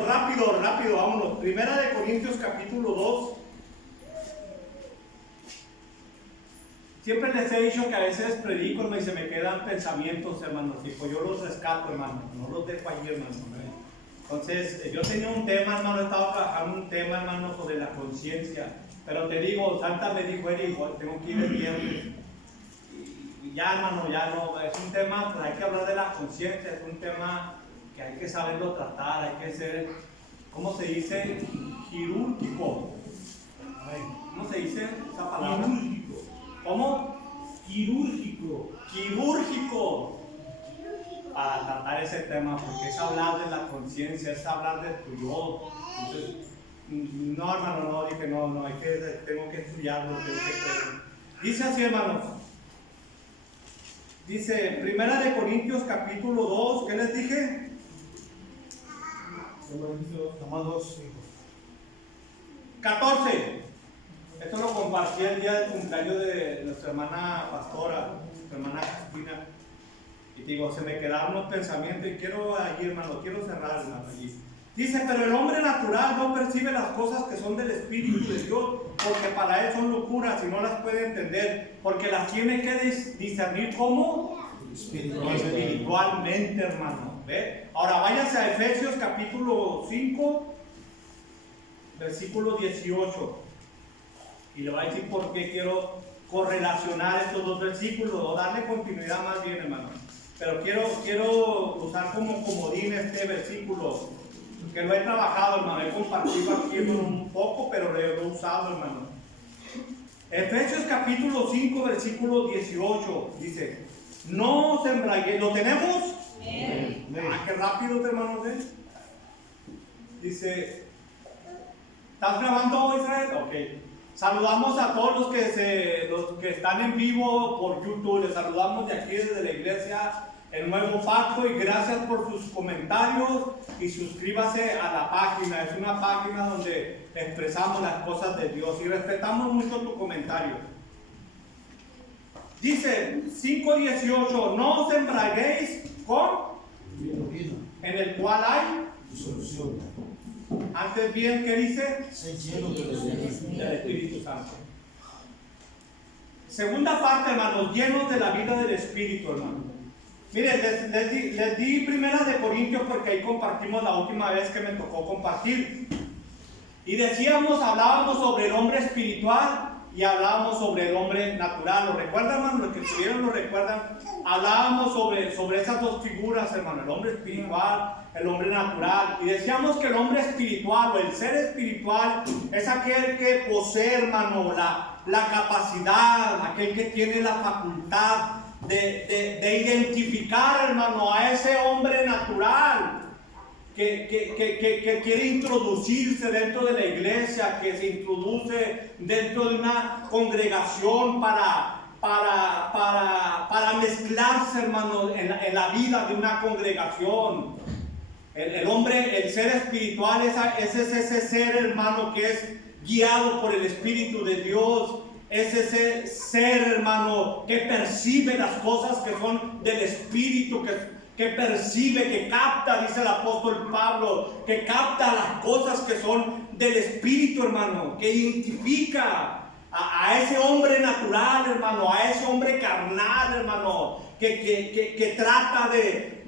hermanos, rápido, vámonos. Primera de Corintios capítulo 2. Siempre les he dicho que a veces predico y se me quedan pensamientos, hermanos, y pues yo los rescato, hermanos, no los dejo allí, hermanos. Entonces, yo tenía un tema, hermano, estaba trabajando un tema, hermano, sobre la conciencia. Pero te digo, Santa me dijo, Eric, tengo que ir el viernes. Y ya, hermano, ya no, es un tema, pues hay que hablar de la conciencia, es un tema que hay que saberlo tratar, hay que ser, ¿cómo se dice? Quirúrgico. ¿Cómo se dice esa palabra? Quirúrgico. ¿Cómo? Quirúrgico. Quirúrgico. Para tratar ese tema, porque es hablar de la conciencia, es hablar de tu yo. Entonces, no, hermano, no, dije, no, tengo que estudiarlo, Dice así, hermanos. Dice, Primera de Corintios capítulo 2, ¿qué les dije? Nomás 2. 14. Esto lo compartí el día del cumpleaños de nuestra hermana pastora, nuestra hermana Cristina. Y digo, se me quedaron unos pensamientos y quiero allí, hermano, quiero cerrar, hermano, allí. Dice, pero el hombre natural no percibe las cosas que son del Espíritu de Dios, porque para él son locuras y no las puede entender, porque las tiene que discernir como espiritualmente, hermano. ¿Ve? Ahora váyase a Efesios capítulo 5, versículo 18. Y le voy a decir por qué quiero correlacionar estos dos versículos, o darle continuidad más bien, hermano. Pero quiero usar como comodín este versículo, que lo he trabajado, hermano, he compartido aquí un poco, pero lo he usado, hermano. Efesios capítulo 5, versículo 18, dice, no os embraguéis, ¿lo tenemos? Qué rápido, hermano, ¿eh? Dice, ¿estás grabando, Israel? Ok. Saludamos a todos los que están en vivo por YouTube. Les saludamos de aquí desde la iglesia El Nuevo Pacto y gracias por sus comentarios y suscríbase a la página. Es una página donde expresamos las cosas de Dios y respetamos mucho tu comentario. Dice 5:18, no os embraguéis con en el cual hay disolución. Antes bien, ¿qué dice? Ser lleno Del Espíritu Santo. Segunda parte, hermanos, llenos de la vida del Espíritu, hermano. Miren, les di Primera de Corintios porque ahí compartimos la última vez que me tocó compartir. Y decíamos, hablábamos sobre el hombre espiritual y hablábamos sobre el hombre natural. ¿Lo recuerdan, hermano? Los que estuvieron lo recuerdan. Hablábamos sobre esas dos figuras, hermano, el hombre espiritual, el hombre natural. Y decíamos que el hombre espiritual o el ser espiritual es aquel que posee, hermano, la capacidad, aquel que tiene la facultad de identificar, hermano, a ese hombre natural que quiere introducirse dentro de la iglesia, que se introduce dentro de una congregación para mezclarse, hermano, en la vida de una congregación. El hombre, el ser espiritual es ese ser, hermano, que es guiado por el Espíritu de Dios. Es ese ser, hermano, que percibe las cosas que son del Espíritu, que percibe, que capta, dice el apóstol Pablo, que capta las cosas que son del Espíritu, hermano, que identifica a ese hombre natural, hermano, a ese hombre carnal, hermano, que trata de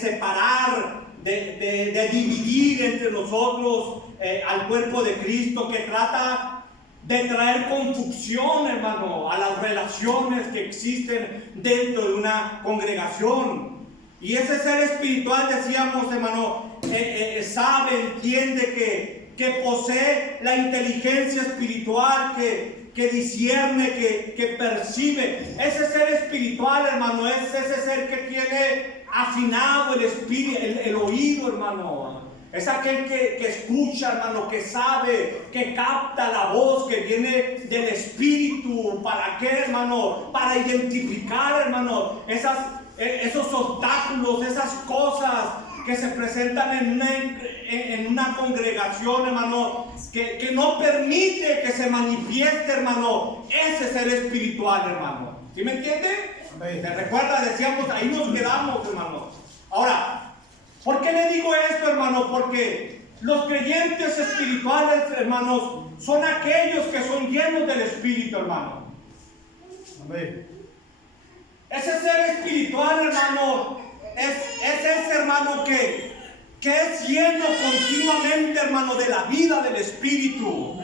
separar, de dividir entre nosotros al cuerpo de Cristo, que trata de traer confusión, hermano, a las relaciones que existen dentro de una congregación. Y ese ser espiritual, decíamos, hermano, sabe, entiende que posee la inteligencia espiritual, que discierne, que percibe. Ese ser espiritual, hermano, es ese ser que tiene afinado el espíritu, el oído, hermano. Es aquel que escucha, hermano, que sabe, que capta la voz que viene del Espíritu. ¿Para qué, hermano? Para identificar, hermano, esos obstáculos, esas cosas que se presentan en una congregación, hermano, que no permite que se manifieste, hermano, ese ser espiritual, hermano. ¿Sí me entiende? ¿Te recuerda? Decíamos, ahí nos quedamos, hermano. Ahora, ¿por qué le digo esto, hermano? hermano, porque los creyentes espirituales, hermanos, son aquellos que son llenos del Espíritu, hermano. Amén. Ese ser espiritual, hermano, es ese hermano que es lleno continuamente, hermano, de la vida del Espíritu.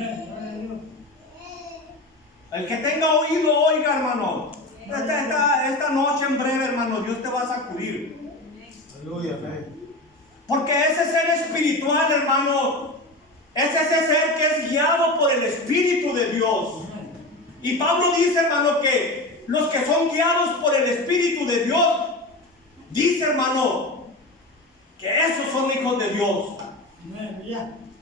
El que tenga oído, oiga, hermano. Esta noche en breve, hermano, Dios te va a sacudir. Aleluya, amén. Porque ese ser espiritual, hermano, es ese ser que es guiado por el Espíritu de Dios. Y Pablo dice, hermano, que los que son guiados por el Espíritu de Dios, dice, hermano, que esos son hijos de Dios.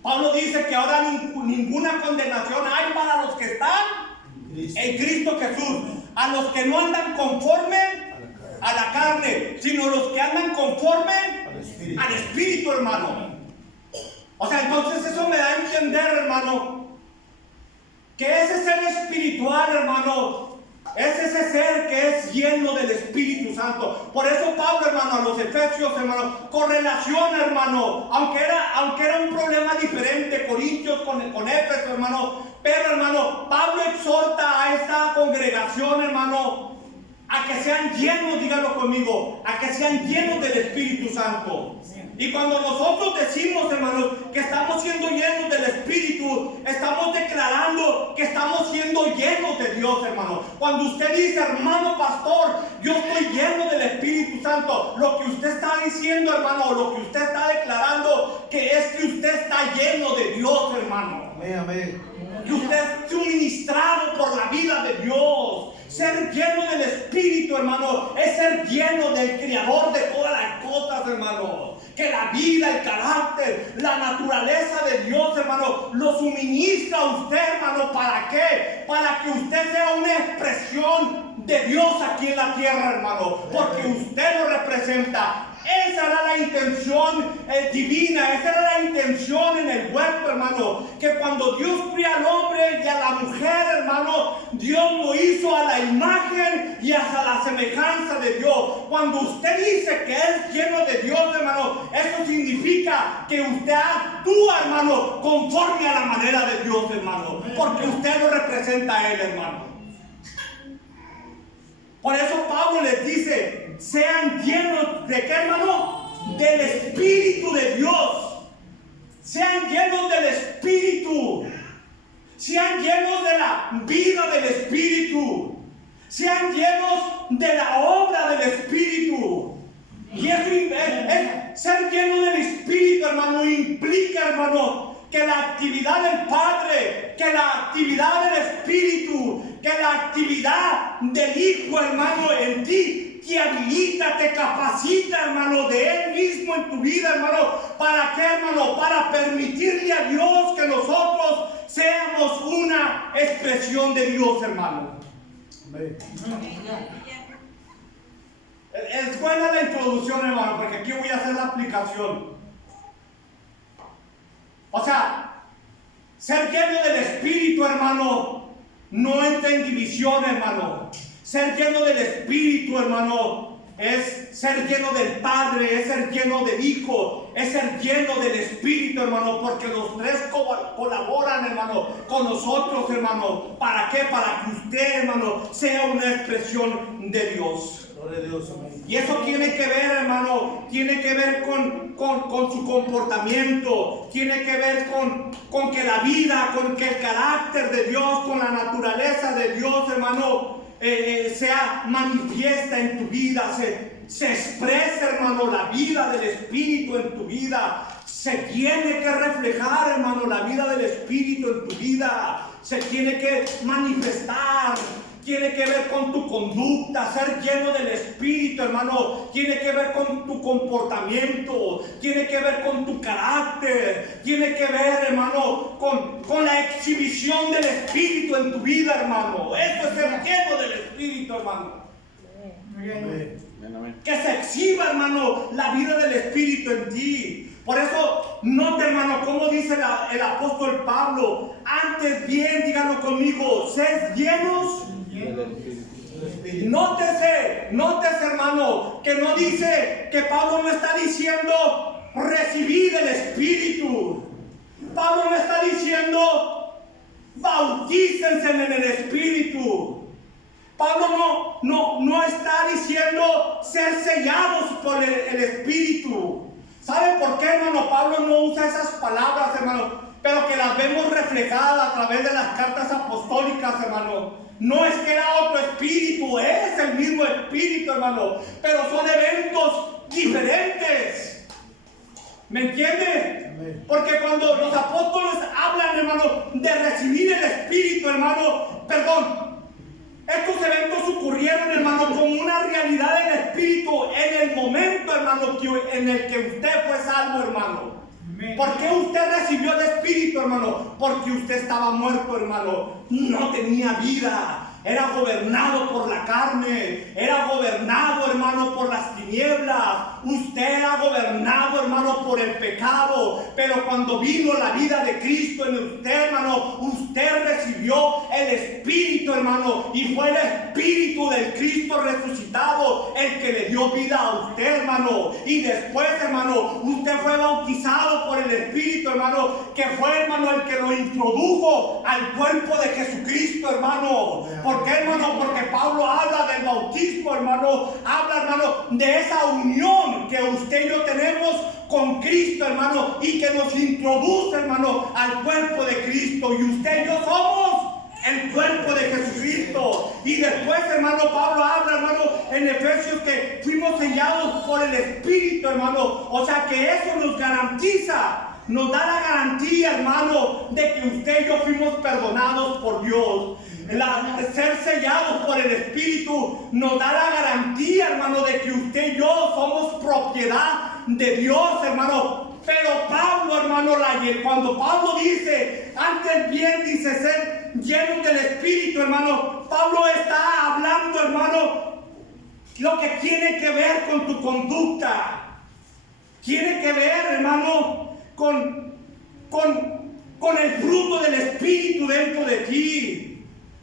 Pablo dice que ahora ninguna condenación hay para los que están en Cristo Jesús, a los que no andan conforme a la carne, sino los que andan conforme al Espíritu, hermano. O sea, entonces eso me da a entender, hermano, que ese ser espiritual, hermano, es ese ser que es lleno del Espíritu Santo. Por eso Pablo, hermano, a los Efesios, hermano, correlaciona, hermano, aunque era un problema diferente, Corintios con Éfeso, hermano, pero, hermano, Pablo exhorta a esta congregación, hermano, a que sean llenos, díganlo conmigo, a que sean llenos del Espíritu Santo. Y cuando nosotros decimos, hermanos, que estamos siendo llenos del Espíritu, estamos declarando que estamos siendo llenos de Dios, hermano. Cuando usted dice, hermano pastor, yo estoy lleno del Espíritu Santo, lo que usted está diciendo, hermano, lo que usted está declarando, que es que usted está lleno de Dios, hermano. Amén, amén. Que usted es suministrado por la vida de Dios. Ser lleno del Espíritu, hermano, es ser lleno del Creador de todas las cosas, hermano. Que la vida, el carácter, la naturaleza de Dios, hermano, lo suministra a usted, hermano. ¿Para qué? Para que usted sea una expresión de Dios aquí en la tierra, hermano. Porque usted lo representa. Esa era la intención divina, esa era la intención en el huerto, hermano. Que cuando Dios crió al hombre y a la mujer, hermano, Dios lo hizo a la imagen y hasta la semejanza de Dios. Cuando usted dice que es lleno de Dios, hermano, eso significa que usted actúa, hermano, conforme a la manera de Dios, hermano. Porque usted lo representa a Él, hermano. Por eso Pablo les dice, sean llenos de ¿qué, hermano? Del Espíritu de Dios. Sean llenos del Espíritu. Sean llenos de la vida del Espíritu. Sean llenos de la obra del Espíritu. Y eso es ser lleno del Espíritu, hermano, implica, hermano, que la actividad del Padre, que la actividad del Espíritu, que la actividad del Hijo, hermano, en ti te habilita, te capacita, hermano, de Él mismo en tu vida, hermano. ¿Para qué, hermano? Para permitirle a Dios que nosotros seamos una expresión de Dios, hermano. Amén. Es buena la introducción, hermano, porque aquí voy a hacer la aplicación. O sea, ser lleno del Espíritu, hermano, no entra en división, hermano. Ser lleno del Espíritu, hermano, es ser lleno del Padre, es ser lleno del Hijo, es ser lleno del Espíritu, hermano, porque los tres colaboran, hermano, con nosotros, hermano. ¿Para qué? Para que usted, hermano, sea una expresión de Dios. Gloria a Dios, amén. Y eso tiene que ver, hermano, tiene que ver con su comportamiento, tiene que ver con que la vida, con que el carácter de Dios, con la naturaleza de Dios, hermano, sea manifiesta en tu vida, se expresa, hermano, la vida del Espíritu en tu vida. Se tiene que reflejar, hermano, la vida del Espíritu en tu vida. Se tiene que manifestar. Tiene que ver con tu conducta, ser lleno del Espíritu, hermano. Tiene que ver con tu comportamiento, tiene que ver con tu carácter, tiene que ver, hermano, con la exhibición del Espíritu en tu vida, hermano. Eso es ser lleno del Espíritu, hermano. Amén. Que se exhiba, hermano, la vida del Espíritu en ti. Por eso, note, hermano, como dice el apóstol Pablo. Antes bien, díganlo conmigo, sed llenos. Nótese, hermano, que no dice, que Pablo no está diciendo recibir el del Espíritu. Pablo no está diciendo bautícense en el Espíritu. Pablo no está diciendo ser sellados por el Espíritu. ¿Sabe por qué, hermano? Pablo no usa esas palabras, hermano, pero que las vemos reflejadas a través de las cartas apostólicas, hermano. No es que era otro espíritu, es el mismo espíritu, hermano, pero son eventos diferentes. ¿Me entiende? Amén. Porque cuando los apóstoles hablan, hermano, de recibir el Espíritu, hermano, estos eventos ocurrieron, hermano, como una realidad del Espíritu en el momento, hermano, en el que usted fue salvo, hermano. ¿Por qué usted recibió el Espíritu, hermano? Porque usted estaba muerto, hermano. No tenía vida. Era gobernado por la carne. Era gobernado, hermano, por las tinieblas. Usted era gobernado, hermano, por el pecado. Pero cuando vino la vida de Cristo en usted, hermano, usted recibió el Espíritu, hermano. Y fue el Espíritu del Cristo resucitado el que le dio vida a usted, hermano. Y después, hermano, usted fue bautizado por el Espíritu, hermano, que fue, hermano, el que lo introdujo al cuerpo de Jesucristo, hermano. ¿Por qué, hermano? Porque Pablo habla del bautismo, hermano. Habla, hermano, de esa unión que usted y yo tenemos con Cristo, hermano, y que nos introduce, hermano, al cuerpo de Cristo. Y usted y yo somos el cuerpo de Jesucristo. Y después, hermano, Pablo habla, hermano, en Efesios, que fuimos sellados por el Espíritu, hermano. O sea que eso nos garantiza, nos da la garantía, hermano, de que usted y yo fuimos perdonados por Dios. Ser sellados por el Espíritu nos da la garantía, hermano, de que usted y yo somos propiedad de Dios, hermano. Pero Pablo, hermano, cuando Pablo dice, antes bien dice ser llenos del Espíritu, hermano, Pablo está hablando, hermano, lo que tiene que ver con tu conducta. Tiene que ver, hermano, con el fruto del Espíritu dentro de ti.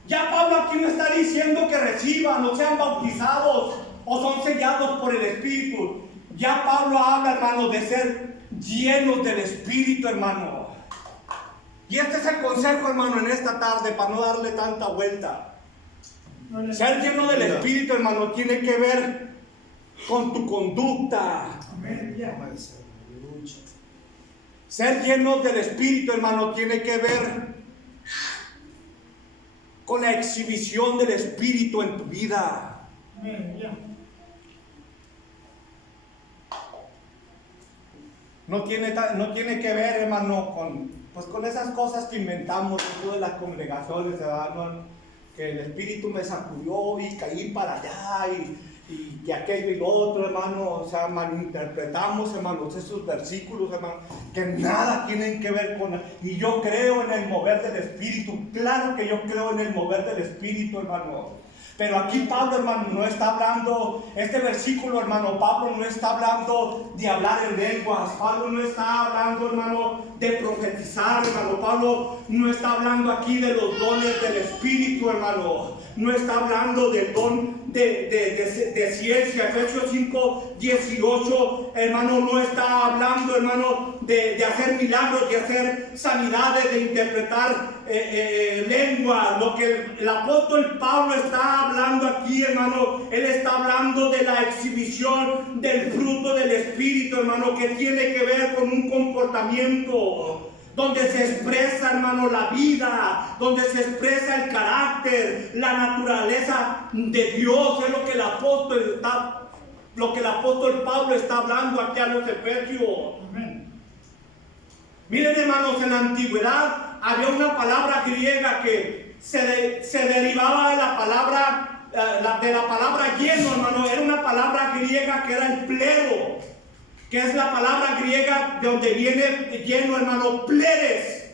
Ya Pablo aquí no está diciendo que reciban o sean bautizados o son sellados por el Espíritu. Ya Pablo habla, hermano, de ser llenos del Espíritu, hermano. Y este es el consejo, hermano, en esta tarde, para no darle tanta vuelta. Ser lleno del Espíritu, hermano, tiene que ver con tu conducta. Ser llenos del Espíritu, hermano, tiene que ver con la exhibición del Espíritu en tu vida. No tiene que ver, hermano, con esas cosas que inventamos dentro de las congregaciones, hermano, que el Espíritu me sacudió y caí para allá y que aquello y lo otro, hermano. O sea, malinterpretamos, hermanos, esos versículos, hermano, que nada tienen que ver con... Y yo creo en el mover del Espíritu. Claro que yo creo en el mover del Espíritu, hermano. Pero aquí Pablo, hermano, no está hablando, este versículo, hermano, Pablo no está hablando de hablar en lenguas. Pablo no está hablando, hermano, de profetizar, hermano. Pablo no está hablando aquí de los dones del Espíritu, hermano. No está hablando del don de ciencia. Efesios 5, 18, hermano, no está hablando, hermano, de hacer milagros, de hacer sanidades, de interpretar lenguas. Lo que el apóstol Pablo está hablando aquí, hermano, él está hablando de la exhibición del fruto del Espíritu, hermano, que tiene que ver con un comportamiento donde se expresa, hermano, la vida, donde se expresa el carácter, la naturaleza de Dios. Es lo que el apóstol Pablo está hablando aquí a los Efesios. Miren, hermanos, en la antigüedad había una palabra griega que se derivaba de la palabra lleno, hermano. Era una palabra griega que era el plero, que es la palabra griega de donde viene lleno, hermano, pleres.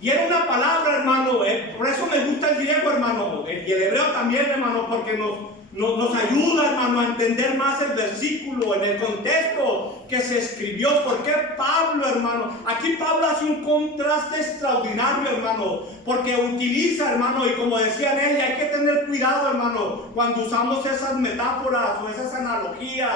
Y era una palabra, hermano, por eso me gusta el griego, hermano, y el hebreo también, hermano, porque nos ayuda, hermano, a entender más el versículo en el contexto que se escribió. Porque Pablo, hermano, aquí Pablo hace un contraste extraordinario, hermano, porque utiliza, hermano, y como decía ella, hay que tener cuidado, hermano, cuando usamos esas metáforas o esas analogías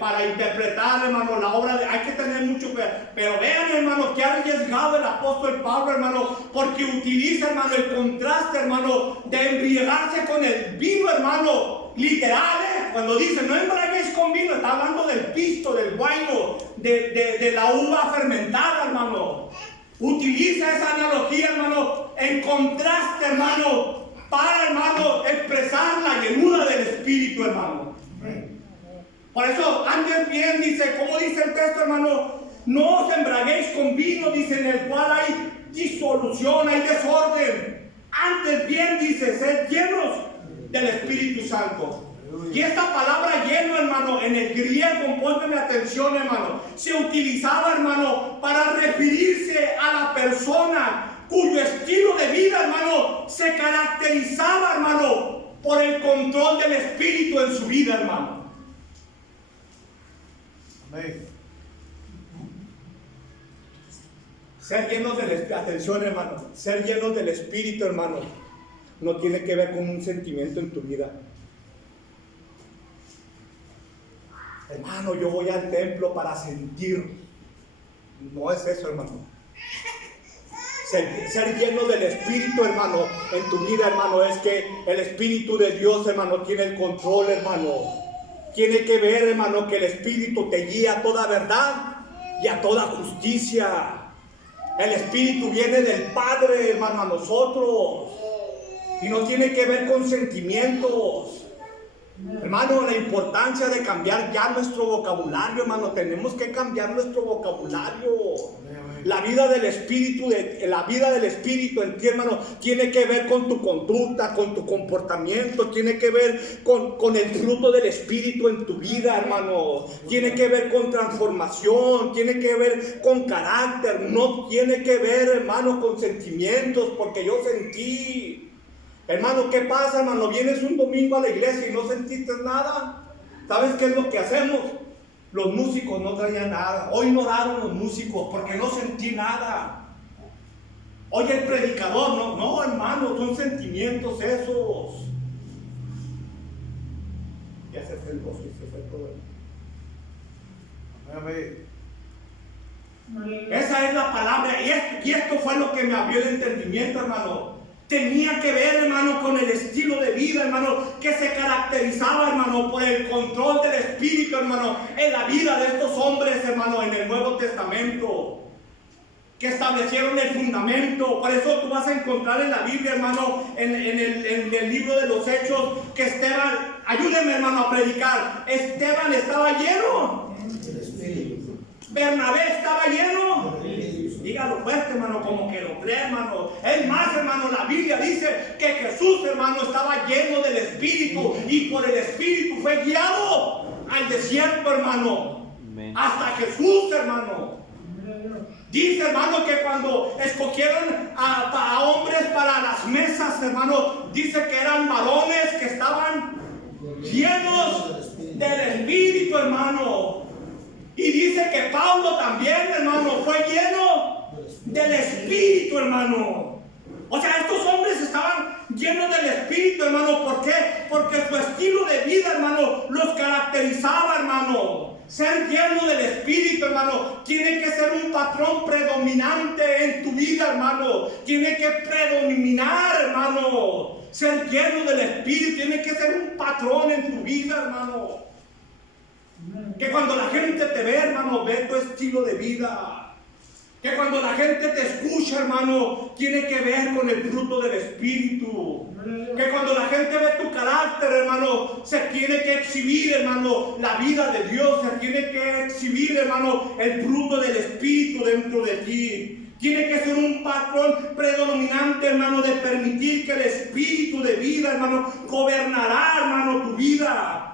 para interpretar, hermano, la obra hay que tener mucho cuidado. Pero vean, hermano, que ha arriesgado el apóstol Pablo, hermano, porque utiliza, hermano, el contraste, hermano, de embriagarse con el vino, hermano, literal, cuando dice no embriaguéis con vino, está hablando del pisto, del guayno, de la uva fermentada, hermano. Utiliza esa analogía, hermano, en contraste, hermano, para, hermano, expresar la llenura del Espíritu, hermano. Por eso, antes bien, dice, ¿cómo dice el texto, hermano? No os embriaguéis con vino, dice, en el cual hay disolución, hay desorden. Antes bien, dice, sed llenos del Espíritu Santo. Y esta palabra lleno, hermano, en el griego, pónganme atención, hermano, se utilizaba, hermano, para referirse a la persona cuyo estilo de vida, hermano, se caracterizaba, hermano, por el control del Espíritu en su vida, hermano. Amén. Ser llenos del Espíritu, atención, hermano, ser llenos del Espíritu, hermano, no tiene que ver con un sentimiento en tu vida. Hermano, yo voy al templo para sentir. No es eso, hermano. Ser lleno del Espíritu, hermano, en tu vida, hermano, es que el Espíritu de Dios, hermano, tiene el control, hermano. Tiene que ver, hermano, que el Espíritu te guía a toda verdad y a toda justicia. El Espíritu viene del Padre, hermano, a nosotros. Y no tiene que ver con sentimientos. Hermano, la importancia de cambiar ya nuestro vocabulario, hermano. Tenemos que cambiar nuestro vocabulario. La vida del Espíritu, en ti, hermano, tiene que ver con tu conducta, con tu comportamiento, tiene que ver con el fruto del Espíritu en tu vida, hermano. Tiene que ver con transformación, tiene que ver con carácter, no tiene que ver, hermano, con sentimientos, porque yo sentí. Hermano, ¿qué pasa, hermano? Vienes un domingo a la iglesia y no sentiste nada. ¿Sabes qué es lo que hacemos? Los músicos no traían nada. Hoy no oraron los músicos porque no sentí nada. Hoy el predicador, no, hermano, son sentimientos esos. Ya se fue el gozo, se fue todo. Amén. Esa es la palabra. Y esto fue lo que me abrió el entendimiento, hermano. Tenía que ver, hermano, con el estilo de vida, hermano, que se caracterizaba, hermano, por el control del Espíritu, hermano, en la vida de estos hombres, hermano, en el Nuevo Testamento, que establecieron el fundamento. Por eso tú vas a encontrar en la Biblia, hermano, en el libro de los Hechos, que Esteban, ayúdenme, hermano, a predicar. Esteban estaba lleno. Bernabé estaba lleno. Dígalo fuerte, hermano, como que lo cree, hermano. Es más, hermano, la Biblia dice que Jesús, hermano, estaba lleno del Espíritu y por el Espíritu fue guiado al desierto, hermano. Hasta Jesús, hermano. Dice, hermano, que cuando escogieron a hombres para las mesas, hermano, dice que eran varones que estaban llenos del Espíritu, hermano. Y dice que Pablo también, hermano, fue lleno del Espíritu, hermano. O sea, estos hombres estaban llenos del Espíritu, hermano. ¿Por qué? Porque su estilo de vida, hermano, los caracterizaba, hermano. Ser lleno del Espíritu, hermano, tiene que ser un patrón predominante en tu vida, hermano. Tiene que predominar, hermano. Ser lleno del Espíritu tiene que ser un patrón en tu vida, hermano. Que cuando la gente te ve, hermano, ve tu estilo de vida. Que cuando la gente te escucha, hermano, tiene que ver con el fruto del Espíritu. Que cuando la gente ve tu carácter, hermano, se tiene que exhibir, hermano, la vida de Dios. Se tiene que exhibir, hermano, el fruto del Espíritu dentro de ti. Tiene que ser un patrón predominante, hermano, de permitir que el Espíritu de vida, hermano, gobernará, hermano, tu vida.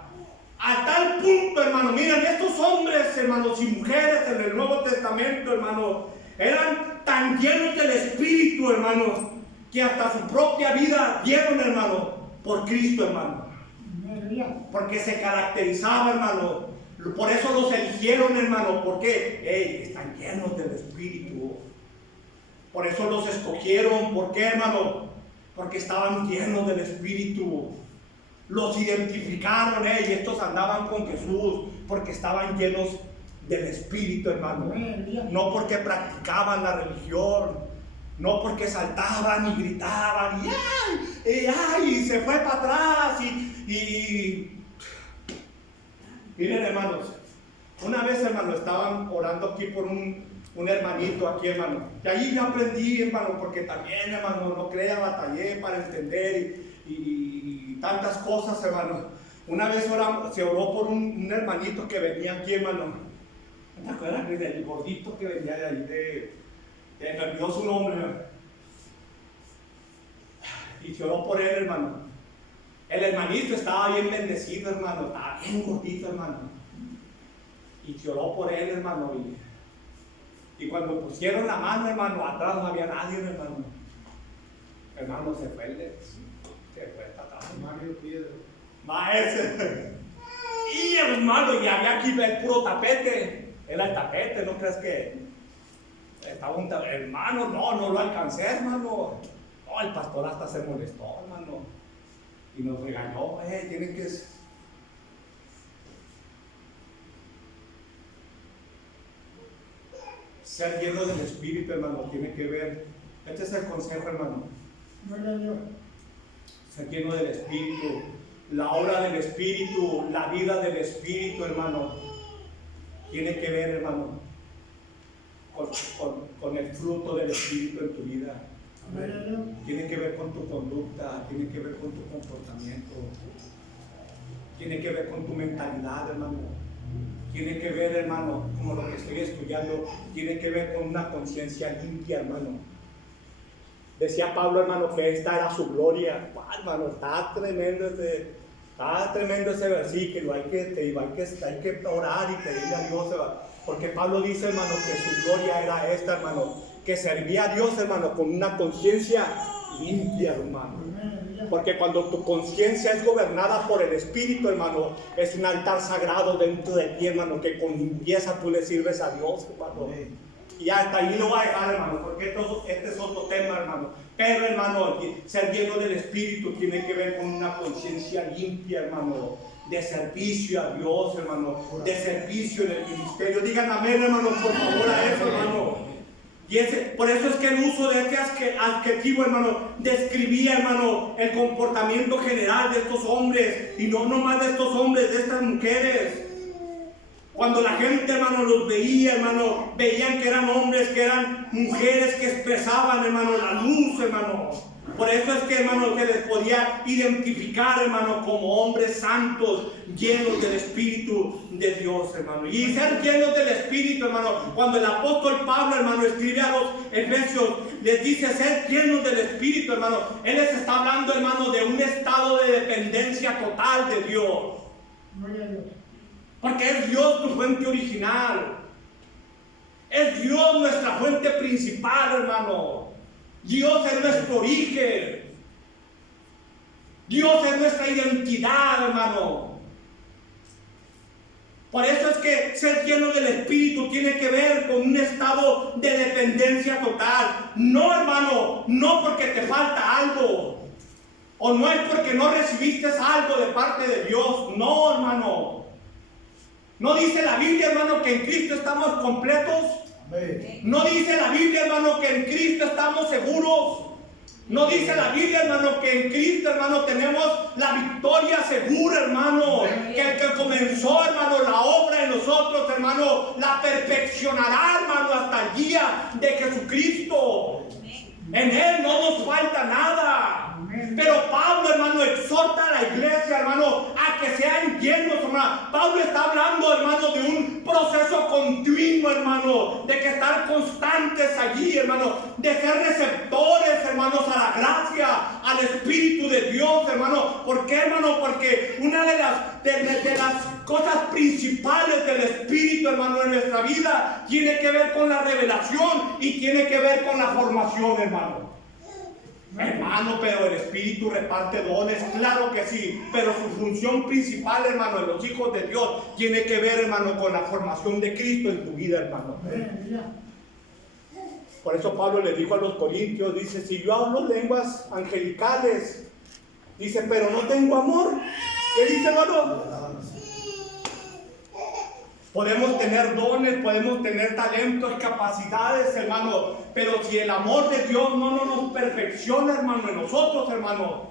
A tal punto, hermano, miren, estos hombres, hermanos, y mujeres en el Nuevo Testamento, hermano, eran tan llenos del Espíritu, hermano, que hasta su propia vida dieron, hermano, por Cristo, hermano. Porque se caracterizaba, hermano. Por eso los eligieron, hermano, porque están llenos del Espíritu. Por eso los escogieron. ¿Por qué, hermano? Porque estaban llenos del Espíritu. Los identificaron, y estos andaban con Jesús porque estaban llenos del Espíritu, hermano. No porque practicaban la religión, no porque saltaban y gritaban y se fue para atrás miren, hermanos, una vez, hermano, estaban orando aquí por un hermanito aquí, hermano, y ahí yo aprendí, hermano, porque también, hermano, no crea, batallé para entender y tantas cosas, hermano. Una vez se oró por un hermanito que venía aquí, hermano. ¿Te acuerdas del gordito que venía de ahí? Me olvidó su nombre, hermano. Y se oró por él, hermano. El hermanito estaba bien bendecido, hermano. Estaba bien gordito, hermano. Y se oró por él, hermano. Y cuando pusieron la mano, hermano, atrás no había nadie, hermano. Hermano, se fue para atrás. Mario Piedra. Maestro. Y hermano, y había aquí el puro tapete. Era el tapete, ¿no crees que estaba un tapete? Hermano, no lo alcancé, hermano. No, el pastor hasta se molestó, hermano. Y nos regañó, tienen que... Ser lleno del Espíritu, hermano, tiene que ver. Este es el consejo, hermano. Ser lleno del Espíritu, la obra del Espíritu, la vida del Espíritu, hermano, tiene que ver, hermano, con el fruto del Espíritu en tu vida. Tiene que ver con tu conducta, tiene que ver con tu comportamiento, tiene que ver con tu mentalidad, hermano. Tiene que ver, hermano, como lo que estoy estudiando, tiene que ver con una conciencia limpia, hermano. Decía Pablo, hermano, que esta era su gloria. Hermano, está tremendo ese versículo. Hay que orar y pedirle a Dios, porque Pablo dice, hermano, que su gloria era esta, hermano, que servía a Dios, hermano, con una conciencia limpia, hermano. Porque cuando tu conciencia es gobernada por el Espíritu, hermano, es un altar sagrado dentro de ti, hermano, que con limpieza tú le sirves a Dios, hermano. Y hasta ahí lo voy a dejar, hermano, porque este es otro tema, hermano. Pero, hermano, ser lleno del Espíritu tiene que ver con una conciencia limpia, hermano, de servicio a Dios, hermano, de servicio en el ministerio. Digan amén, hermano, por favor, a eso, hermano. Por eso es que el uso de este adjetivo, hermano, describía, hermano, el comportamiento general de estos hombres, y no nomás de estos hombres, de estas mujeres. Cuando la gente, hermano, los veía, hermano, veían que eran hombres, que eran mujeres que expresaban, hermano, la luz, hermano. Por eso es que, hermano, que les podía identificar, hermano, como hombres santos, llenos del Espíritu de Dios, hermano. Y ser llenos del Espíritu, hermano, cuando el apóstol Pablo, hermano, escribe a los Efesios, les dice ser llenos del Espíritu, hermano. Él les está hablando, hermano, de un estado de dependencia total de Dios. Porque es Dios tu fuente original. Es Dios nuestra fuente principal, hermano. Dios es nuestro origen. Dios es nuestra identidad, hermano. Por eso es que ser lleno del Espíritu tiene que ver con un estado de dependencia total. No, hermano, no porque te falta algo. O no es porque no recibiste algo de parte de Dios. No, hermano. ¿No dice la Biblia, hermano, que en Cristo estamos completos? ¿No dice la Biblia, hermano, que en Cristo estamos seguros? ¿No dice la Biblia, hermano, que en Cristo, hermano, tenemos la victoria segura, hermano? Que el que comenzó, hermano, la obra en nosotros, hermano, la perfeccionará, hermano, hasta el día de Jesucristo. En Él no nos falta nada. Pero Pablo, hermano, exhorta a la iglesia, hermano, a que sean llenos, hermano. Pablo está hablando, hermano, de un proceso continuo, hermano, de que estar constantes allí, hermano, de ser receptores, hermanos, a la gracia, al Espíritu de Dios, hermano. ¿Por qué, hermano? Porque una de las cosas principales del Espíritu, hermano, en nuestra vida tiene que ver con la revelación y tiene que ver con la formación, hermano. Hermano, pero el Espíritu reparte dones, claro que sí, pero su función principal, hermano, de los hijos de Dios tiene que ver, hermano, con la formación de Cristo en tu vida, hermano. Por eso Pablo le dijo a los corintios, dice, si yo hablo lenguas angelicales, dice, pero no tengo amor. ¿Qué dice, hermano? Podemos tener dones, podemos tener talentos, capacidades, hermano, pero si el amor de Dios no nos perfecciona, hermano, en nosotros, hermano,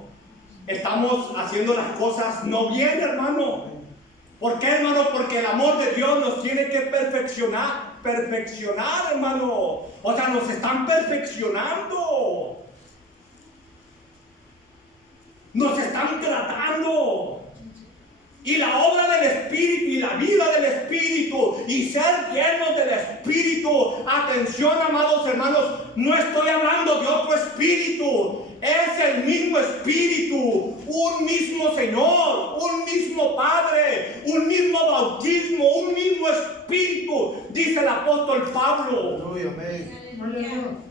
estamos haciendo las cosas no bien, hermano. ¿Por qué, hermano? Porque el amor de Dios nos tiene que perfeccionar, hermano. O sea, nos están perfeccionando. Nos están tratando. Y la obra del Espíritu y la vida del Espíritu y ser llenos del Espíritu. Atención, amados hermanos, no estoy hablando de otro espíritu. Es el mismo Espíritu, un mismo Señor, un mismo Padre, un mismo bautismo, un mismo Espíritu, dice el apóstol Pablo. Aleluya, amén.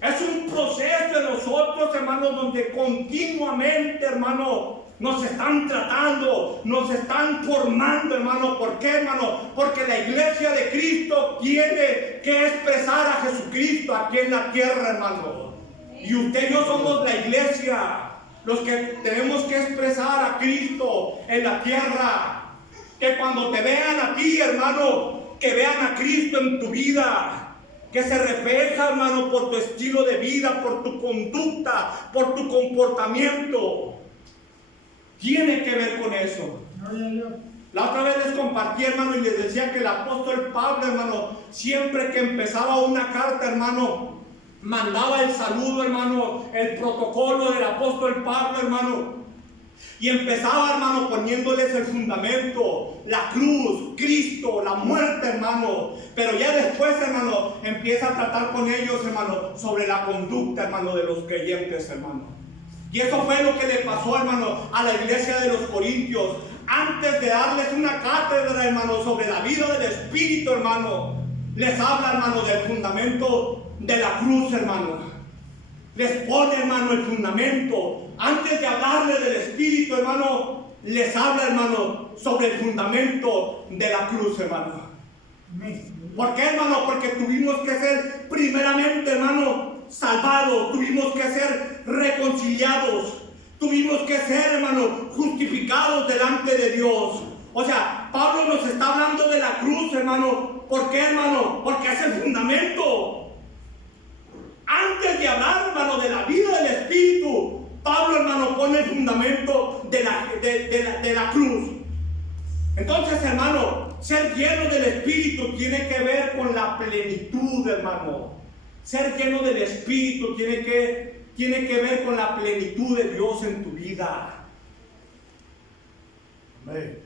Es un proceso de nosotros, hermanos, donde continuamente, hermano, nos están tratando, nos están formando, hermano. ¿Por qué, hermano? Porque la iglesia de Cristo tiene que expresar a Jesucristo aquí en la tierra, hermano. Y usted y yo somos la iglesia, los que tenemos que expresar a Cristo en la tierra. Que cuando te vean a ti, hermano, que vean a Cristo en tu vida. Que se refleja, hermano, por tu estilo de vida, por tu conducta, por tu comportamiento. Tiene que ver con eso. La otra vez les compartí, hermano, y les decía que el apóstol Pablo, hermano, siempre que empezaba una carta, hermano, mandaba el saludo, hermano, el protocolo del apóstol Pablo, hermano. Y empezaba, hermano, poniéndoles el fundamento, la cruz, Cristo, la muerte, hermano. Pero ya después, hermano, empieza a tratar con ellos, hermano, sobre la conducta, hermano, de los creyentes, hermano. Y eso fue lo que le pasó, hermano, a la iglesia de los Corintios. Antes de darles una cátedra, hermano, sobre la vida del Espíritu, hermano, les habla, hermano, del fundamento de la cruz, hermano. Les pone, hermano, el fundamento. Antes de hablarles del Espíritu, hermano, les habla, hermano, sobre el fundamento de la cruz, hermano. ¿Por qué, hermano? Porque tuvimos que ser primeramente, hermano, salvados. Tuvimos que ser reconciliados. Tuvimos que ser, hermano, justificados delante de Dios. O sea, Pablo nos está hablando de la cruz, hermano. ¿Por qué, hermano? Porque es el fundamento. Antes de hablar, hermano, de la vida del Espíritu, Pablo, hermano, pone el fundamento de la cruz. Entonces, hermano, ser lleno del Espíritu tiene que ver con la plenitud, hermano. Ser lleno del Espíritu tiene que ver con la plenitud de Dios en tu vida. Amén.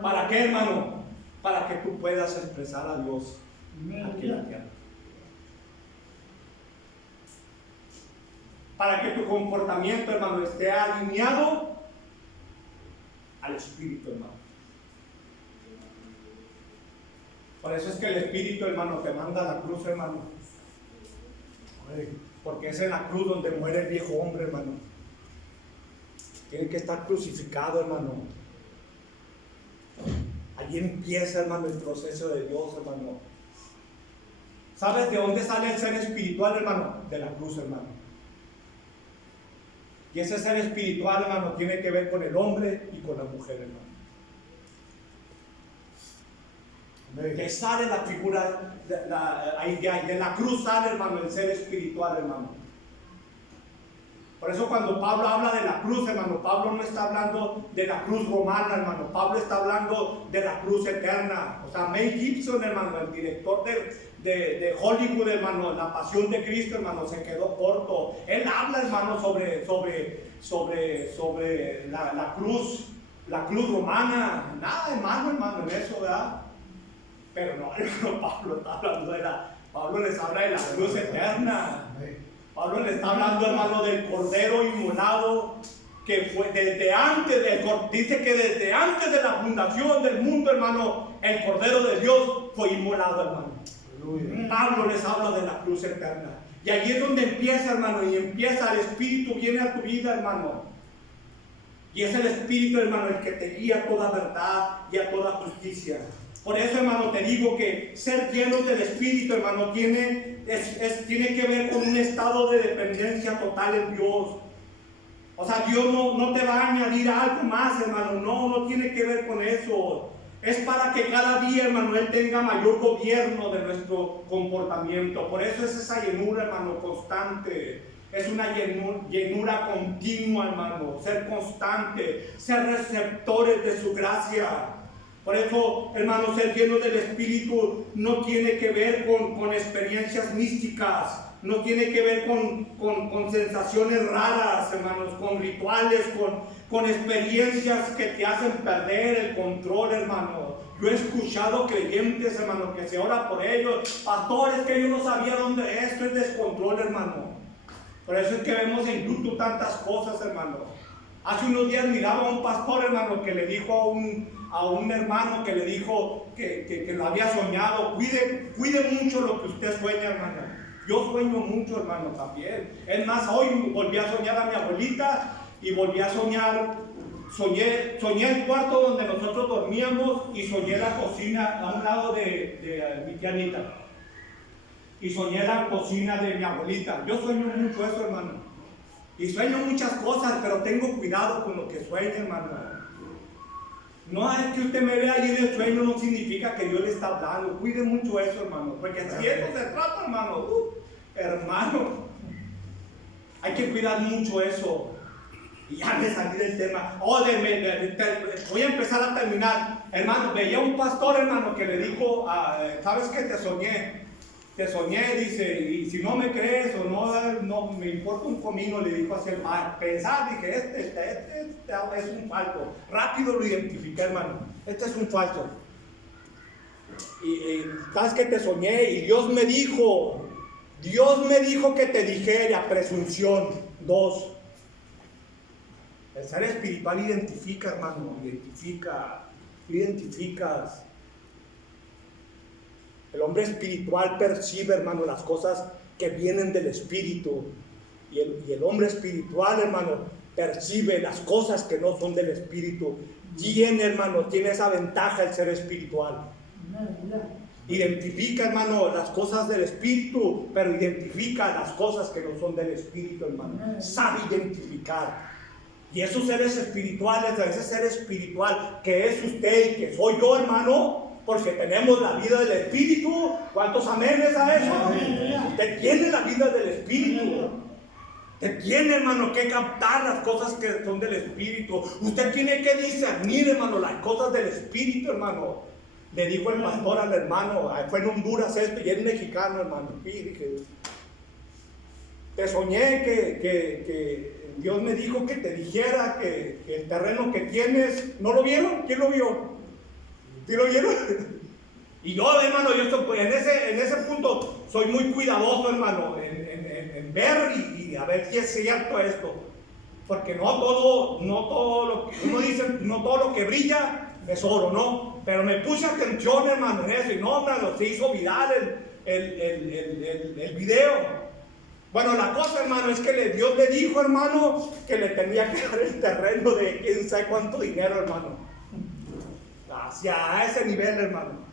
¿Para qué, hermano? Para que tú puedas expresar a Dios aquí en la tierra. Para que tu comportamiento, hermano, esté alineado al Espíritu, hermano. Por eso es que el Espíritu, hermano, te manda a la cruz, hermano. Porque es en la cruz donde muere el viejo hombre, hermano. Tiene que estar crucificado, hermano. Allí empieza, hermano, el proceso de Dios, hermano. ¿Sabes de dónde sale el ser espiritual, hermano? De la cruz, hermano. Y ese ser espiritual, hermano, tiene que ver con el hombre y con la mujer, hermano. Que sale la figura de la cruz, sale, hermano, el ser espiritual, hermano. Por eso cuando Pablo habla de la cruz, hermano, Pablo no está hablando de la cruz romana, hermano. Pablo está hablando de la cruz eterna. O sea, Mel Gibson, hermano, el director de Hollywood, hermano, La Pasión de Cristo, hermano, se quedó corto. Él habla, hermano, sobre la cruz romana. Nada de malo, hermano, en eso, ¿verdad? Pero no, hermano, Pablo está hablando Pablo les habla de la cruz eterna. Pablo le está hablando, hermano, del Cordero inmolado, que fue desde antes, dice que desde antes de la fundación del mundo, hermano, el Cordero de Dios fue inmolado, hermano. Aleluya. Pablo les habla de la cruz eterna. Y allí es donde empieza, hermano, y empieza el Espíritu, viene a tu vida, hermano. Y es el Espíritu, hermano, el que te guía a toda verdad y a toda justicia. Por eso, hermano, te digo que ser llenos del Espíritu, hermano, tiene que ver con un estado de dependencia total en Dios. O sea, Dios no te va a añadir algo más, hermano. No tiene que ver con eso. Es para que cada día, hermano, Él tenga mayor gobierno de nuestro comportamiento. Por eso es esa llenura, hermano, constante. Es una llenura continua, hermano. Ser constante, ser receptores de su gracia. Por eso, hermano, ser lleno del Espíritu no tiene que ver con experiencias místicas. No tiene que ver con sensaciones raras, hermanos, con rituales, con experiencias que te hacen perder el control, hermano. Yo he escuchado creyentes, hermano, que se ora por ellos. Pastores, que yo no sabía dónde esto es descontrol, hermano. Por eso es que vemos en YouTube tantas cosas, hermano. Hace unos días miraba a un pastor, hermano, que le dijo a un hermano que le dijo que lo había soñado. Cuide mucho lo que usted sueña, hermano. Yo sueño mucho, hermano, también. Es más, hoy volví a soñar a mi abuelita y volví a soñar. Soñé el cuarto donde nosotros dormíamos y soñé la cocina a un lado de mi tía Anita. Y soñé la cocina de mi abuelita. Yo sueño mucho eso, hermano. Y sueño muchas cosas, pero tengo cuidado con lo que sueño, hermano. No es que usted me vea allí de sueño, no significa que Dios le está hablando. Cuide mucho eso, hermano. Porque si esto se trata, hermano, hermano, hay que cuidar mucho eso. Y ya me salí del tema. Voy a empezar a terminar. Hermano, veía un pastor, hermano, que le dijo, ¿sabes qué? Te soñé, dice, y si no me crees o no me importa un comino, le dijo así, pensar, dije, este es un falso. Rápido lo identifiqué, hermano, este es un falso. Y sabes que te soñé y Dios me dijo que te dijera, presunción. 2. El ser espiritual identifica, hermano, identificas. El hombre espiritual percibe, hermano, las cosas que vienen del Espíritu. Y el hombre espiritual, hermano, percibe las cosas que no son del Espíritu. Tiene esa ventaja el ser espiritual. Identifica, hermano, las cosas del Espíritu, pero identifica las cosas que no son del Espíritu, hermano. Sabe identificar. Y esos seres espirituales, ese ser espiritual que es usted y que soy yo, hermano, porque tenemos la vida del Espíritu. ¿Cuántos amenes a eso? Usted tiene la vida del Espíritu. Usted tiene, hermano, que captar las cosas que son del Espíritu. Usted tiene que discernir, hermano, las cosas del Espíritu, hermano. Le dijo el pastor al hermano, fue en Honduras esto, y es mexicano, hermano. Te soñé que Dios me dijo que te dijera que el terreno que tienes, ¿no lo vieron? ¿Quién lo vio? ¿Sí lo vieron? Y yo, hermano, en ese punto soy muy cuidadoso, hermano, en ver y a ver si es cierto esto. Porque no todo lo que uno dice, no todo lo que brilla es oro, ¿no? Pero me puse atención, hermano, en eso. Y no, hermano, se hizo viral el video. Bueno, la cosa, hermano, es que Dios le dijo, hermano, que le tenía que dar el terreno de quién sabe cuánto dinero, hermano. Hacia ese nivel, hermano.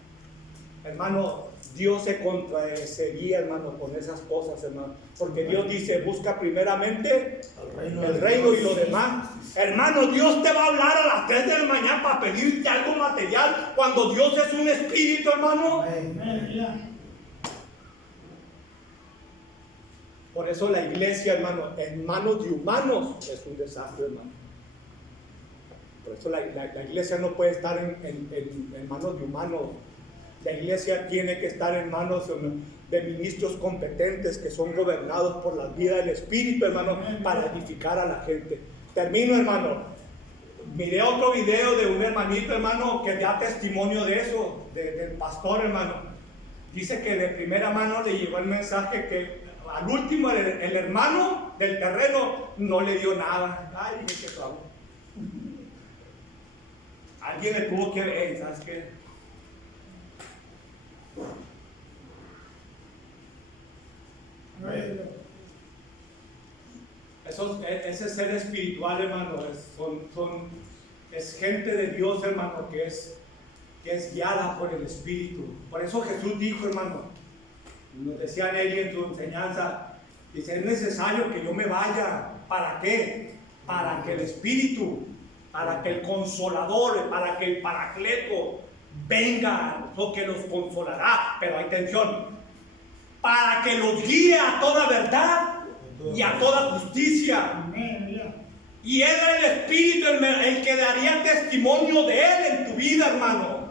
Hermano, Dios se contraseguía, hermano, con esas cosas, hermano. Porque Dios dice, busca primeramente el reino y lo demás. Hermano, Dios te va a hablar a las 3 de la mañana para pedirte algo material cuando Dios es un espíritu, hermano. Por eso la iglesia, hermano, en manos de humanos es un desastre, hermano. Por eso la iglesia no puede estar en manos de humanos. La iglesia tiene que estar en manos de ministros competentes que son gobernados por la vida del Espíritu, hermano, para edificar a la gente. Termino, hermano. Miré otro video de un hermanito, hermano, que da testimonio de eso, del pastor, hermano. Dice que de primera mano le llegó el mensaje que al último el hermano del terreno no le dio nada. Ay, dije, qué favor. Alguien le tuvo que ver, ¿sabes qué? Ese ser espiritual, hermano, es gente de Dios, hermano, que es guiada por el Espíritu. Por eso Jesús dijo, hermano, nos decía Nelly en su enseñanza, dice, es necesario que yo me vaya. ¿Para qué? Para que el Espíritu, para que el Consolador, para que el Paracleto venga, o que los consolará, pero hay atención, para que los guíe a toda verdad y a toda justicia. Amén. Y era el Espíritu el que daría testimonio de Él en tu vida, hermano.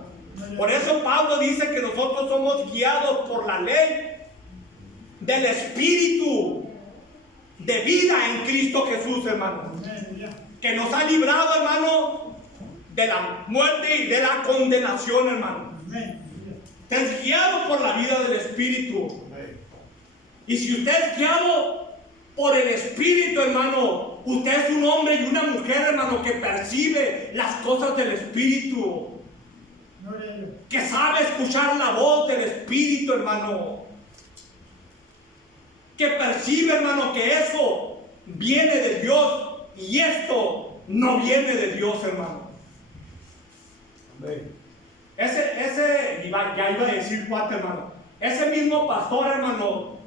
Por eso Pablo dice que nosotros somos guiados por la ley del Espíritu de vida en Cristo Jesús, hermano. Que nos ha librado, hermano, de la muerte y de la condenación, hermano. Usted es guiado por la vida del Espíritu. Y si usted es guiado por el Espíritu, hermano, usted es un hombre y una mujer, hermano, que percibe las cosas del Espíritu. Que sabe escuchar la voz del Espíritu, hermano. Que percibe, hermano, que eso viene de Dios y esto no viene de Dios, hermano. Ya iba a decir cuatro, hermano. Ese mismo pastor, hermano,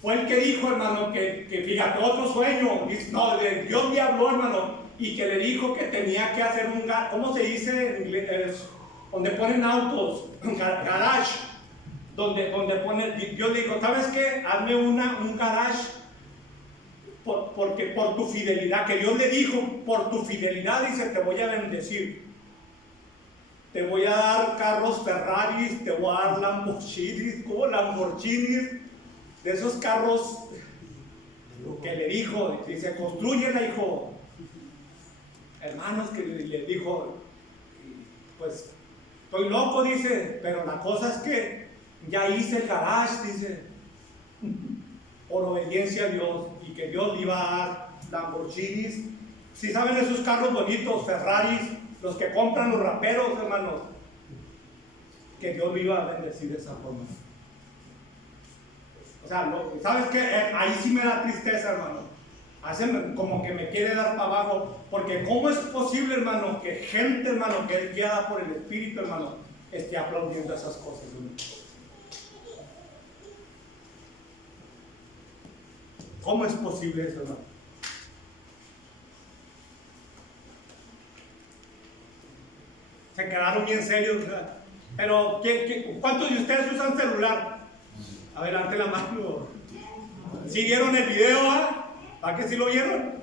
fue el que dijo, hermano, que fíjate, otro sueño. Dios le habló, hermano, y que le dijo que tenía que hacer ¿cómo se dice en inglés? Donde ponen autos, garage. Donde pone, Dios le dijo, ¿sabes qué? Hazme un garage porque por tu fidelidad, que Dios le dijo, por tu fidelidad, dice, te voy a bendecir. Te voy a dar carros Ferraris, te voy a dar Lamborghinis, de esos carros que le dijo, dice, construyela, hijo. Hermanos, que le dijo, pues, estoy loco, dice, pero la cosa es que ya hice el garage, dice, por obediencia a Dios, y que Dios le iba a dar Lamborghinis. Si saben esos carros bonitos, Ferraris, los que compran los raperos, hermanos, que Dios le iba a bendecir de esa forma. O sea, ¿sabes qué? Ahí sí me da tristeza, hermano. Como que me quiere dar para abajo, porque ¿cómo es posible, hermano, que gente, hermano, que es guiada por el Espíritu, hermano, esté aplaudiendo esas cosas, hermano? ¿Cómo es posible eso, hermano? Se quedaron bien serios, ¿verdad? Pero, ¿cuántos de ustedes usan celular? A ver, levante la mano. ¿Sí vieron el video, ¿a que sí lo vieron?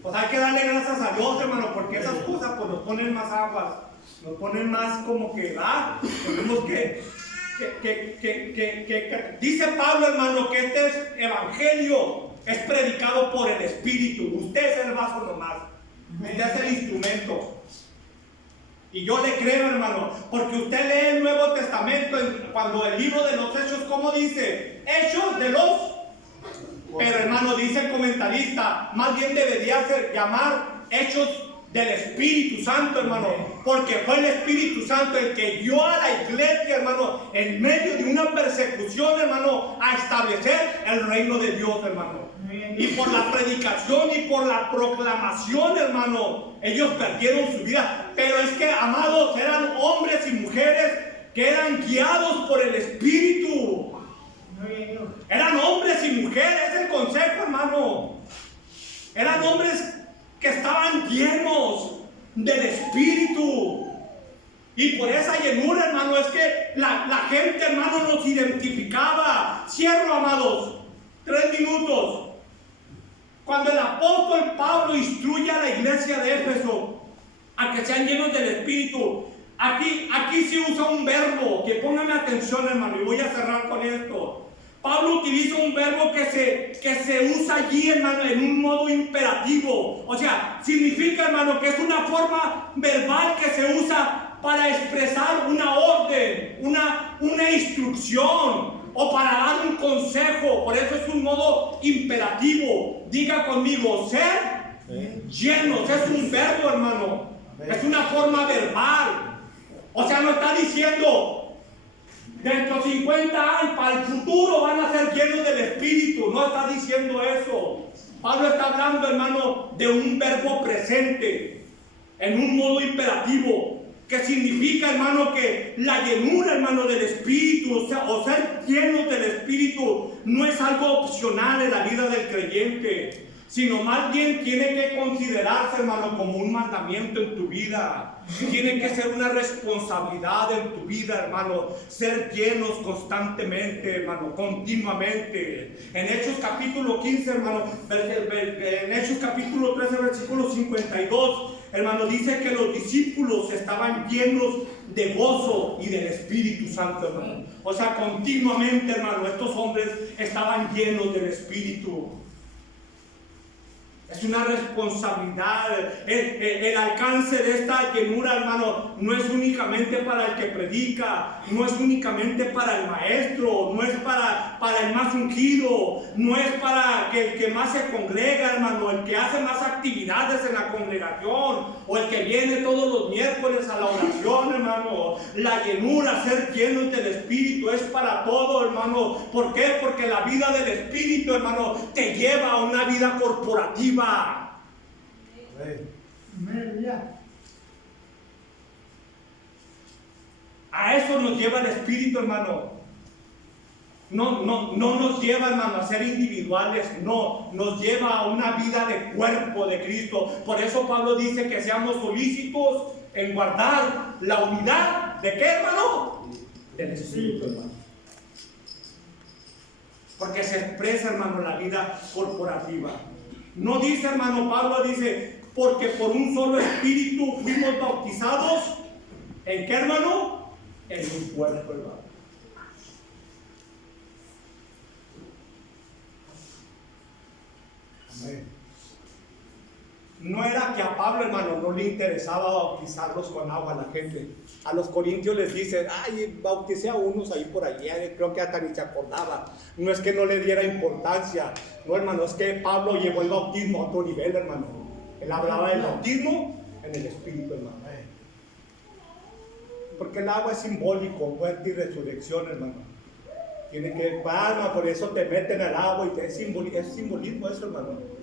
Pues hay que darle gracias a Dios, hermano, porque esas cosas pues nos ponen más aguas, nos ponen más como que, tenemos dice Pablo, hermano, que este evangelio es predicado por el Espíritu. Usted es el vaso nomás, usted es el instrumento. Y yo le creo, hermano, porque usted lee el Nuevo Testamento cuando el libro de los Hechos, ¿cómo dice? Hechos de los... Pero, hermano, dice el comentarista, más bien debería llamar Hechos del Espíritu Santo, hermano, porque fue el Espíritu Santo el que guió a la iglesia, hermano, en medio de una persecución, hermano, a establecer el reino de Dios, hermano. Y por la predicación y por la proclamación, hermano, ellos perdieron su vida. Pero es que, amados, eran hombres y mujeres que eran guiados por el Espíritu. Eran hombres y mujeres, es el consejo, hermano. Eran hombres que estaban llenos del Espíritu. Y por esa llenura, hermano, es que la gente, hermano, nos identificaba. Cierro, amados, 3 minutos. Cuando el apóstol Pablo instruye a la iglesia de Éfeso a que sean llenos del Espíritu, aquí se usa un verbo, que pónganme atención, hermano, y voy a cerrar con esto. Pablo utiliza un verbo que se usa allí, hermano, en un modo imperativo. O sea, significa, hermano, que es una forma verbal que se usa para expresar una orden, una instrucción, o para dar un consejo. Por eso es un modo imperativo. Diga conmigo, ser llenos. Es un verbo, hermano. Es una forma verbal. O sea, no está diciendo dentro de 50 años, para el futuro van a ser llenos del Espíritu. No está diciendo eso. Pablo está hablando, hermano, de un verbo presente, en un modo imperativo, que significa, hermano, que la llenura, hermano, del Espíritu, o ser llenos del Espíritu, no es algo opcional en la vida del creyente. sino más bien tiene que considerarse, hermano, como un mandamiento en tu vida. Tiene que ser una responsabilidad en tu vida, hermano, ser llenos constantemente, hermano, continuamente. En Hechos capítulo 15, hermano, en Hechos capítulo 13, versículo 52, hermano, dice que los discípulos estaban llenos de gozo y del Espíritu Santo, hermano. O sea, continuamente, hermano, estos hombres estaban llenos del Espíritu. Es una responsabilidad. El alcance de esta llenura, hermano, no es únicamente para el que predica, no es únicamente para el maestro, no es para el más ungido, no es para el que más se congrega, hermano, el que hace más actividades en la congregación, o el que viene todos los miércoles a la oración, hermano. La llenura, ser llenos del Espíritu, es para todo, hermano. ¿Por qué? Porque la vida del Espíritu, hermano, te lleva a una vida corporativa. A eso nos lleva el Espíritu, hermano. No nos lleva, hermano, a ser individuales. No, nos lleva a una vida de cuerpo de Cristo. Por eso Pablo dice que seamos solícitos en guardar la unidad. ¿De qué, hermano? Del Espíritu, hermano. Porque se expresa, hermano, la vida corporativa. No dice, hermano, Pablo dice, porque por un solo Espíritu fuimos bautizados. ¿En qué, hermano? En un cuerpo, hermano. Amén. No era que a Pablo, hermano, no le interesaba bautizarlos con agua a la gente. A los corintios les dice, ay, bauticé a unos ahí por allí, creo que hasta ni se acordaba. No es que no le diera importancia, no, hermano, es que Pablo llevó el bautismo a otro nivel, hermano. Él hablaba del bautismo en el Espíritu, hermano. Porque el agua es simbólico, muerte y resurrección, hermano. Tiene que, palma, por eso te meten al agua y es simbolismo eso, hermano.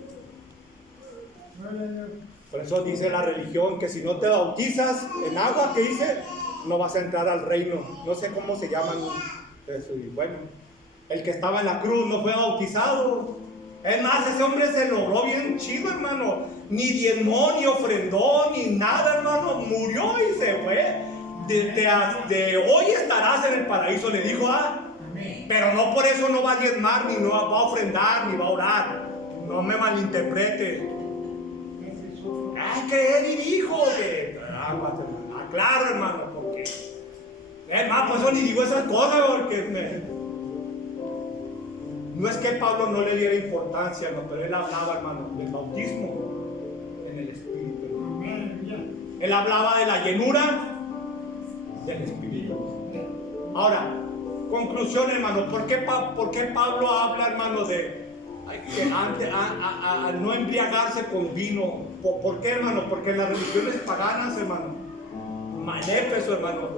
Por eso dice la religión que si no te bautizas en agua, ¿qué dice? No vas a entrar al reino. No sé cómo se llaman eso. Y bueno, el que estaba en la cruz no fue bautizado. Es más, ese hombre se logró bien chido, hermano. Ni diezmó, ni ofrendó, ni nada, hermano. Murió y se fue. De hoy estarás en el paraíso, le dijo. Pero no por eso no va a diezmar, ni no va a ofrendar, ni va a orar. No me malinterprete. Ay, que él dijo que claro, hermano, porque es más, por eso ni digo esas cosas, porque no es que Pablo no le diera importancia, no, pero él hablaba, hermano, del bautismo en el Espíritu, hermano. Él hablaba de la llenura del Espíritu. Ahora, conclusión, hermano, ¿por qué Pablo habla, hermano, de que antes a no embriagarse con vino? ¿Por qué, hermano? Porque en las religiones paganas, hermano, Éfeso, hermano,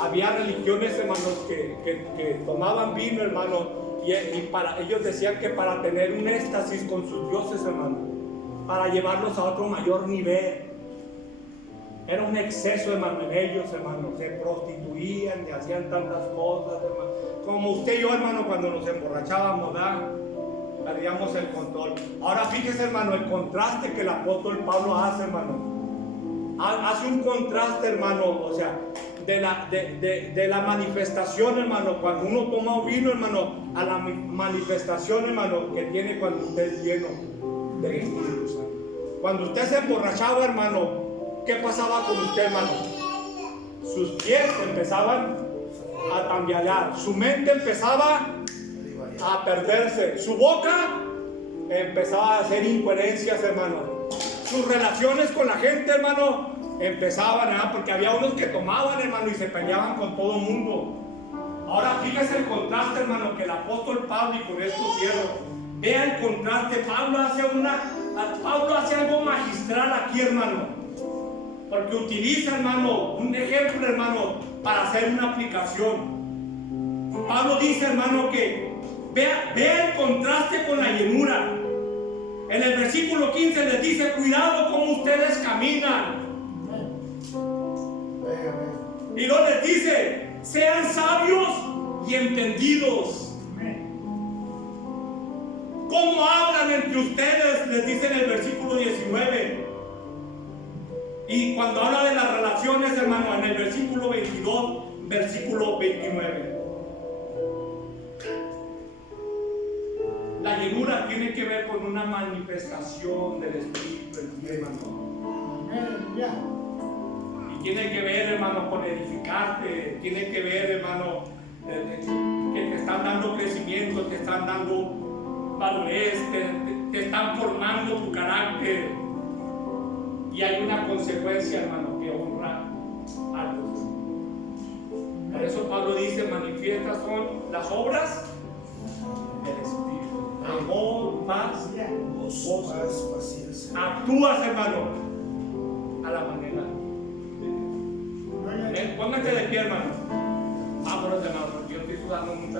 había religiones, hermanos, que tomaban vino, hermano, y ellos decían que para tener un éxtasis con sus dioses, hermano, para llevarlos a otro mayor nivel. Era un exceso, hermano, en ellos, hermano. Se prostituían y hacían tantas cosas, hermano. Como usted y yo, hermano, cuando nos emborrachábamos, ¿verdad? Perdíamos el control. Ahora fíjese, hermano, el contraste que el apóstol Pablo hace, hermano. Hace un contraste, hermano, o sea, de la manifestación, hermano, cuando uno toma vino, hermano, a la manifestación, hermano, que tiene cuando usted es lleno del Espíritu Santo. Cuando usted se emborrachaba, hermano, ¿qué pasaba con usted, hermano? Sus pies empezaban a tambalear, su mente empezaba a perderse, su boca empezaba a hacer incoherencias, hermano. Sus relaciones con la gente, hermano, empezaban, ¿verdad? Porque había unos que tomaban, hermano, y se peleaban con todo el mundo. Ahora fíjese el contraste, hermano, que el apóstol Pablo, y con esto cierro, vea el contraste. Pablo hace algo magistral aquí, hermano, porque utiliza, hermano, un ejemplo, hermano, para hacer una aplicación. Pablo dice, hermano, que vea el contraste con la llenura. En el versículo 15 les dice, cuidado como ustedes caminan. Y luego les dice, sean sabios y entendidos. ¿Cómo hablan vivan entre ustedes, les dice en el versículo 19. Y cuando habla de las relaciones, hermano, en el versículo 22, versículo 29. La llenura tiene que ver con una manifestación del Espíritu en ti, hermano. Aleluya. Y tiene que ver, hermano, con edificarte. Tiene que ver, hermano, que te están dando crecimiento, te están dando madurez, te están formando tu carácter. Y hay una consecuencia, hermano, que honra a Dios. Por eso Pablo dice: manifiestas son las obras del Espíritu. Amor, paz, gozo, paciencia. actúas, hermano, a la manera. Póngate de pie, hermano. Vámonos, hermano, yo estoy sudando mucho.